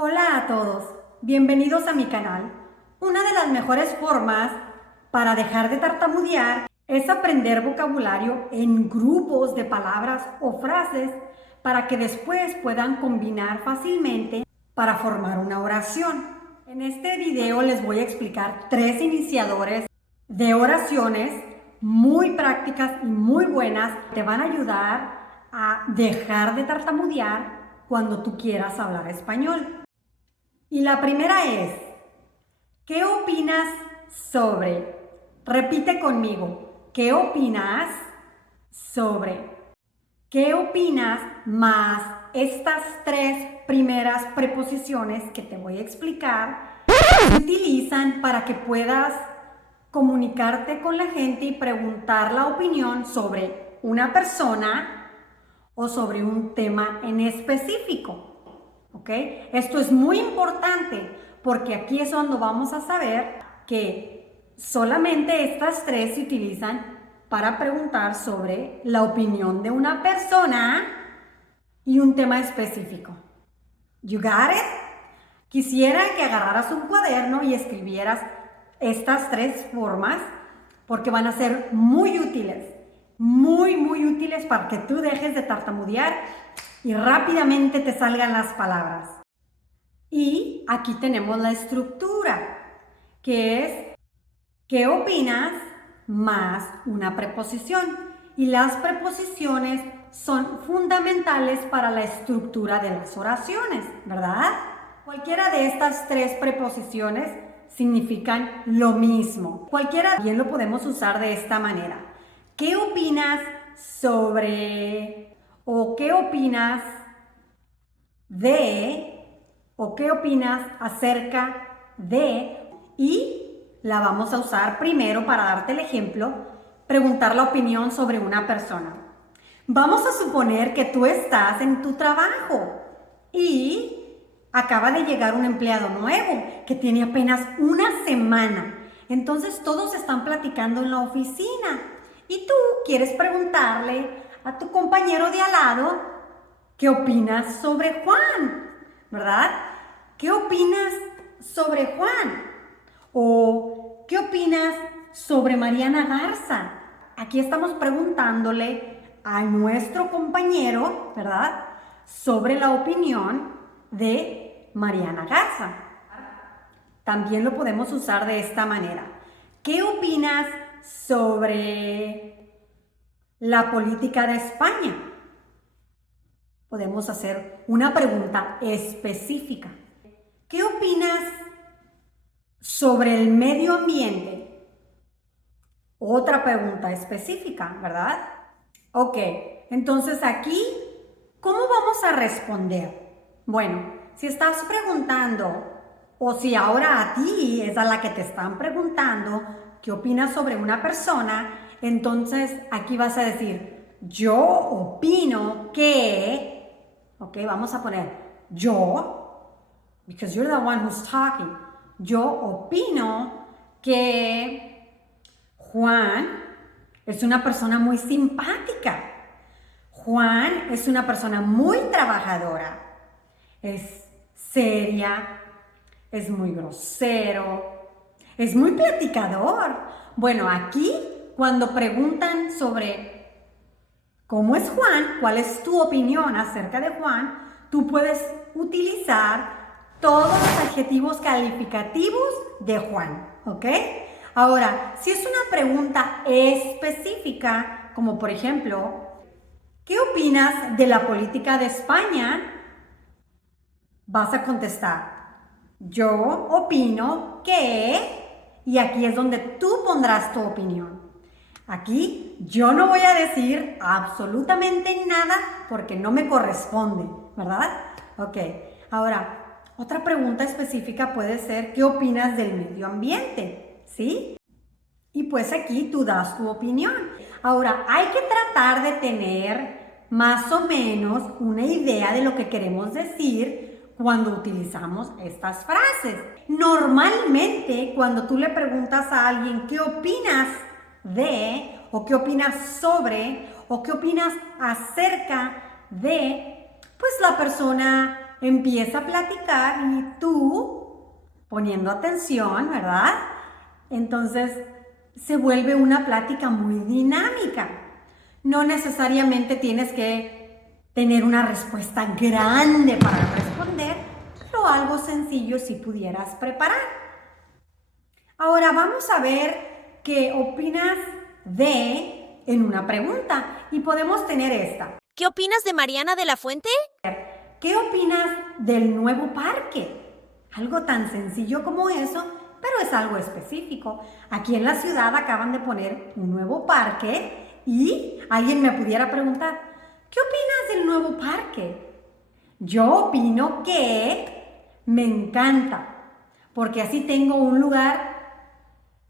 Hola a todos, bienvenidos a mi canal. Una de las mejores formas para dejar de tartamudear es aprender vocabulario en grupos de palabras o frases para que después puedan combinar fácilmente para formar una oración. En este video les voy a explicar 3 iniciadores de oraciones muy prácticas y muy buenas que te van a ayudar a dejar de tartamudear cuando tú quieras hablar español. Y la primera es, ¿qué opinas sobre? Repite conmigo, ¿qué opinas sobre? ¿Qué opinas más estas 3 primeras preposiciones que te voy a explicar se utilizan para que puedas comunicarte con la gente y preguntar la opinión sobre una persona o sobre un tema en específico? ¿Ok? Esto es muy importante porque aquí es donde vamos a saber que solamente estas 3 se utilizan para preguntar sobre la opinión de una persona y un tema específico. You got it? Quisiera que agarraras un cuaderno y escribieras estas 3 formas porque van a ser muy útiles, muy útiles para que tú dejes de tartamudear y rápidamente te salgan las palabras. Y aquí tenemos la estructura, que es ¿qué opinas? Más una preposición. Y las preposiciones son fundamentales para la estructura de las oraciones, ¿verdad? Cualquiera de estas 3 preposiciones significan lo mismo. Cualquiera bien lo podemos usar de esta manera. ¿Qué opinas sobre? ¿O qué opinas de? ¿O qué opinas acerca de? Y la vamos a usar primero para darte el ejemplo, preguntar la opinión sobre una persona. Vamos a suponer que tú estás en tu trabajo y acaba de llegar un empleado nuevo que tiene apenas una semana. Entonces todos están platicando en la oficina y tú quieres preguntarle a tu compañero de al lado qué opinas sobre Juan, ¿verdad? ¿Qué opinas sobre Juan? ¿O qué opinas sobre Mariana Garza? Aquí estamos preguntándole a nuestro compañero, ¿verdad?, sobre la opinión de Mariana Garza. También lo podemos usar de esta manera. ¿Qué opinas sobre la política de España? Podemos hacer una pregunta específica. ¿Qué opinas sobre el medio ambiente? Otra pregunta específica, ¿verdad? Ok, entonces aquí, ¿cómo vamos a responder? Bueno, si estás preguntando, o si ahora a ti es a la que te están preguntando, ¿qué opinas sobre una persona? Entonces aquí vas a decir, yo opino que... Ok, vamos a poner yo, because you're the one who's talking. Yo opino que Juan es una persona muy simpática. Juan es una persona muy trabajadora. Es seria, es muy grosero, es muy platicador. Bueno, aquí cuando preguntan sobre ¿cómo es Juan? ¿Cuál es tu opinión acerca de Juan? Tú puedes utilizar todos los adjetivos calificativos de Juan, ¿ok? Ahora, si es una pregunta específica, como por ejemplo, ¿qué opinas de la política de España? Vas a contestar, yo opino que, y aquí es donde tú pondrás tu opinión. Aquí yo no voy a decir absolutamente nada porque no me corresponde, ¿verdad? Ok, ahora, otra pregunta específica puede ser, ¿qué opinas del medio ambiente? ¿Sí? Y pues aquí tú das tu opinión. Ahora, hay que tratar de tener más o menos una idea de lo que queremos decir cuando utilizamos estas frases. Normalmente, cuando tú le preguntas a alguien, ¿qué opinas de? ¿O qué opinas sobre? ¿O qué opinas acerca de? Pues la persona empieza a platicar y tú, poniendo atención, ¿verdad? Entonces se vuelve una plática muy dinámica. No necesariamente tienes que tener una respuesta grande para responder, pero algo sencillo si pudieras preparar. Ahora vamos a ver qué opinas de en una pregunta y podemos tener esta. ¿Qué opinas de Mariana de la Fuente? ¿Qué opinas del nuevo parque? Algo tan sencillo como eso, pero es algo específico. Aquí en la ciudad acaban de poner un nuevo parque y alguien me pudiera preguntar, ¿qué opinas del nuevo parque? Yo opino que me encanta, porque así tengo un lugar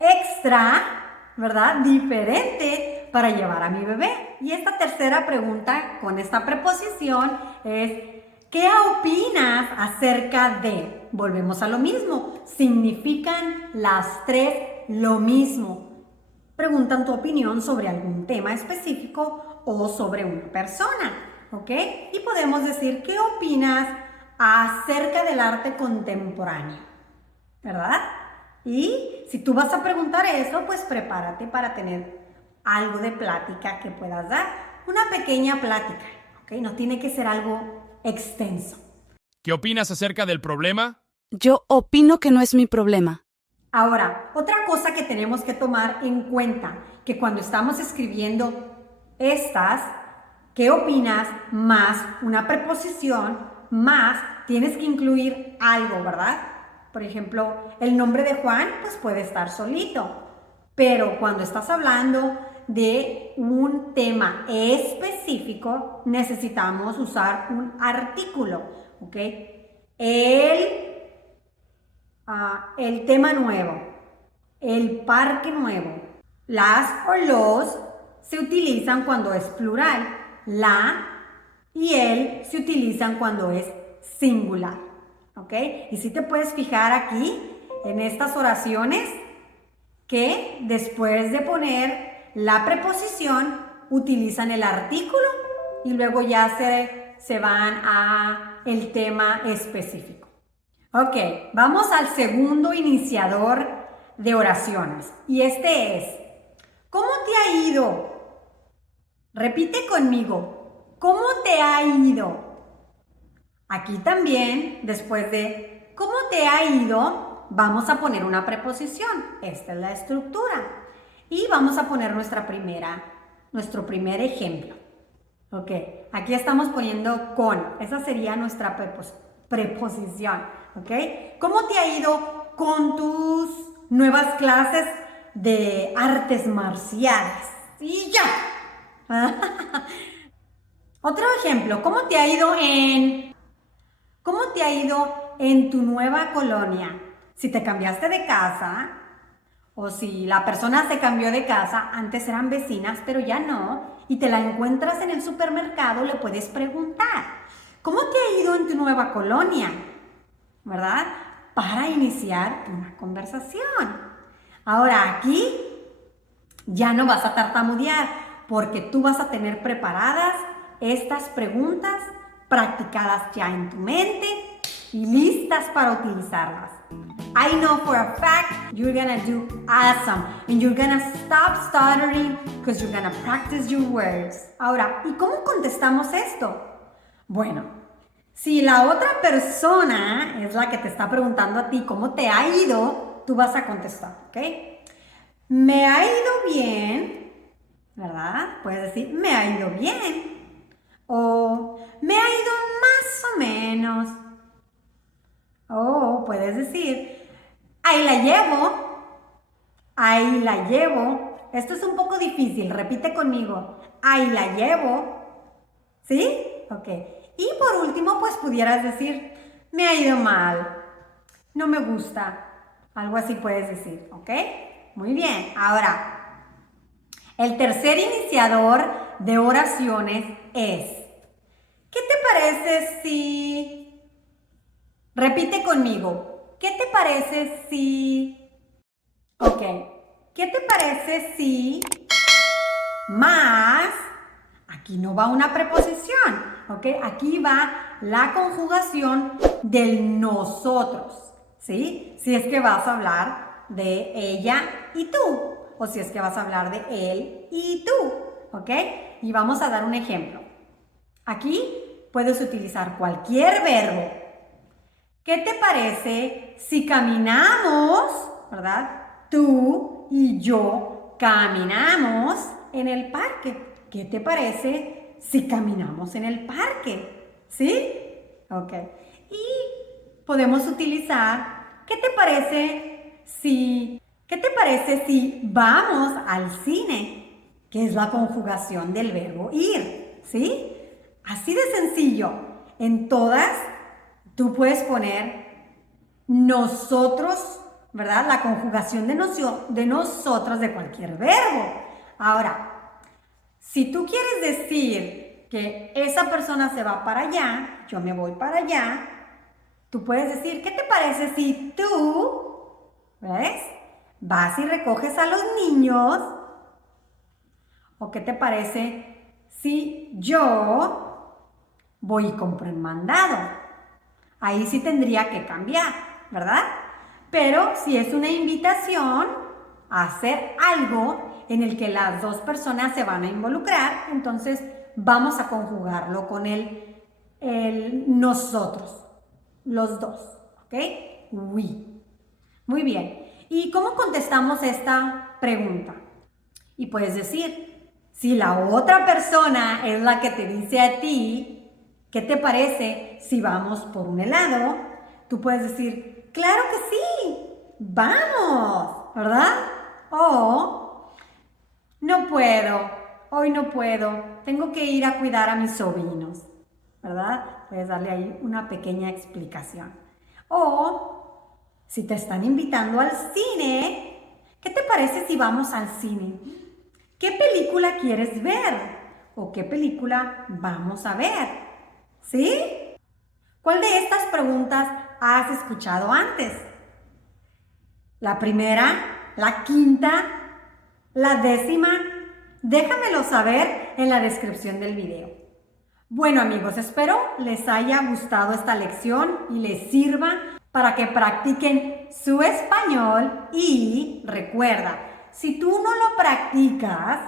extra, ¿verdad? Diferente para llevar a mi bebé. Y esta tercera pregunta con esta preposición es, ¿qué opinas acerca de? Volvemos a lo mismo. Significan las tres lo mismo. Preguntan tu opinión sobre algún tema específico o sobre una persona, ¿ok? Y podemos decir, ¿qué opinas acerca del arte contemporáneo? ¿Verdad? Y si tú vas a preguntar eso, pues prepárate para tener algo de plática que puedas dar. Una pequeña plática, ¿ok? No tiene que ser algo extenso. ¿Qué opinas acerca del problema? Yo opino que no es mi problema. Ahora, otra cosa que tenemos que tomar en cuenta, que cuando estamos escribiendo estas, ¿qué opinas? Más una preposición, más tienes que incluir algo, ¿verdad? Por ejemplo, el nombre de Juan, pues puede estar solito. Pero cuando estás hablando de un tema específico, necesitamos usar un artículo, ¿ok? El tema nuevo, el parque nuevo. Las o los se utilizan cuando es plural. La y el se utilizan cuando es singular, ¿ok? Y si te puedes fijar aquí en estas oraciones que después de poner la preposición utilizan el artículo y luego ya se van a el tema específico. Ok, vamos al segundo iniciador de oraciones y este es, ¿cómo te ha ido? Repite conmigo, ¿cómo te ha ido? Aquí también, después de ¿cómo te ha ido? Vamos a poner una preposición. Esta es la estructura. Y vamos a poner nuestro primer ejemplo. Ok, aquí estamos poniendo con. Esa sería nuestra preposición. Ok, ¿cómo te ha ido con tus nuevas clases de artes marciales? Y ya. Otro ejemplo, ¿cómo te ha ido en tu nueva colonia? Si te cambiaste de casa o si la persona se cambió de casa, antes eran vecinas, pero ya no, y te la encuentras en el supermercado, le puedes preguntar, ¿cómo te ha ido en tu nueva colonia? ¿Verdad? Para iniciar una conversación. Ahora aquí ya no vas a tartamudear porque tú vas a tener preparadas estas preguntas practicadas ya en tu mente y listas para utilizarlas. I know for a fact you're gonna do awesome and you're gonna stop stuttering because you're gonna practice your words. Ahora, ¿y cómo contestamos esto? Bueno, si la otra persona es la que te está preguntando a ti cómo te ha ido, tú vas a contestar, ¿ok? Me ha ido bien, ¿verdad? Puedes decir, me ha ido bien. O me ha ido más o menos. O puedes decir, ahí la llevo. Ahí la llevo. Esto es un poco difícil, repite conmigo. Ahí la llevo. ¿Sí? Ok. Y por último, pues pudieras decir, me ha ido mal. No me gusta. Algo así puedes decir, ¿ok? Muy bien. Ahora, el tercer iniciador de oraciones es, ¿qué te parece si... Repite conmigo, ¿qué te parece si... Ok, ¿qué te parece si... Más... Aquí no va una preposición, ¿ok? Aquí va la conjugación del nosotros, ¿sí? Si es que vas a hablar de ella y tú, o si es que vas a hablar de él y tú, ¿ok? Y vamos a dar un ejemplo. Aquí puedes utilizar cualquier verbo. ¿Qué te parece si caminamos, verdad? Tú y yo caminamos en el parque. ¿Qué te parece si caminamos en el parque? ¿Sí? Ok. Y podemos utilizar, ¿qué te parece si vamos al cine? Que es la conjugación del verbo ir, ¿sí? Así de sencillo. En todas, tú puedes poner nosotros, ¿verdad? La conjugación de nosotros de cualquier verbo. Ahora, si tú quieres decir que esa persona se va para allá, yo me voy para allá, tú puedes decir, ¿qué te parece si tú, ves, vas y recoges a los niños? ¿O qué te parece si yo voy y compro el mandado? Ahí sí tendría que cambiar, ¿verdad? Pero si es una invitación a hacer algo en el que las dos personas se van a involucrar, entonces vamos a conjugarlo con el nosotros, los dos, ¿ok? We. Muy bien. ¿Y cómo contestamos esta pregunta? Y puedes decir, si la otra persona es la que te dice a ti, ¿qué te parece si vamos por un helado? Tú puedes decir, claro que sí, vamos, ¿verdad? O, no puedo, hoy no puedo, tengo que ir a cuidar a mis sobrinos, ¿verdad? Puedes darle ahí una pequeña explicación. O, si te están invitando al cine, ¿qué te parece si vamos al cine? ¿Qué película quieres ver? ¿O qué película vamos a ver? ¿Sí? ¿Cuál de estas preguntas has escuchado antes? ¿La primera? ¿La quinta? ¿La 10ª? Déjamelo saber en la descripción del video. Bueno amigos, espero les haya gustado esta lección y les sirva para que practiquen su español y recuerda, si tú no lo practicas,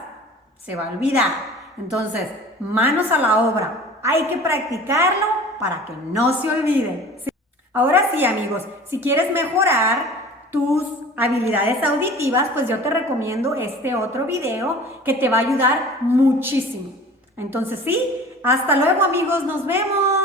se va a olvidar. Entonces, manos a la obra. Hay que practicarlo para que no se olvide. ¿Sí? Ahora sí, amigos, si quieres mejorar tus habilidades auditivas, pues yo te recomiendo este otro video que te va a ayudar muchísimo. Entonces sí, hasta luego amigos, nos vemos.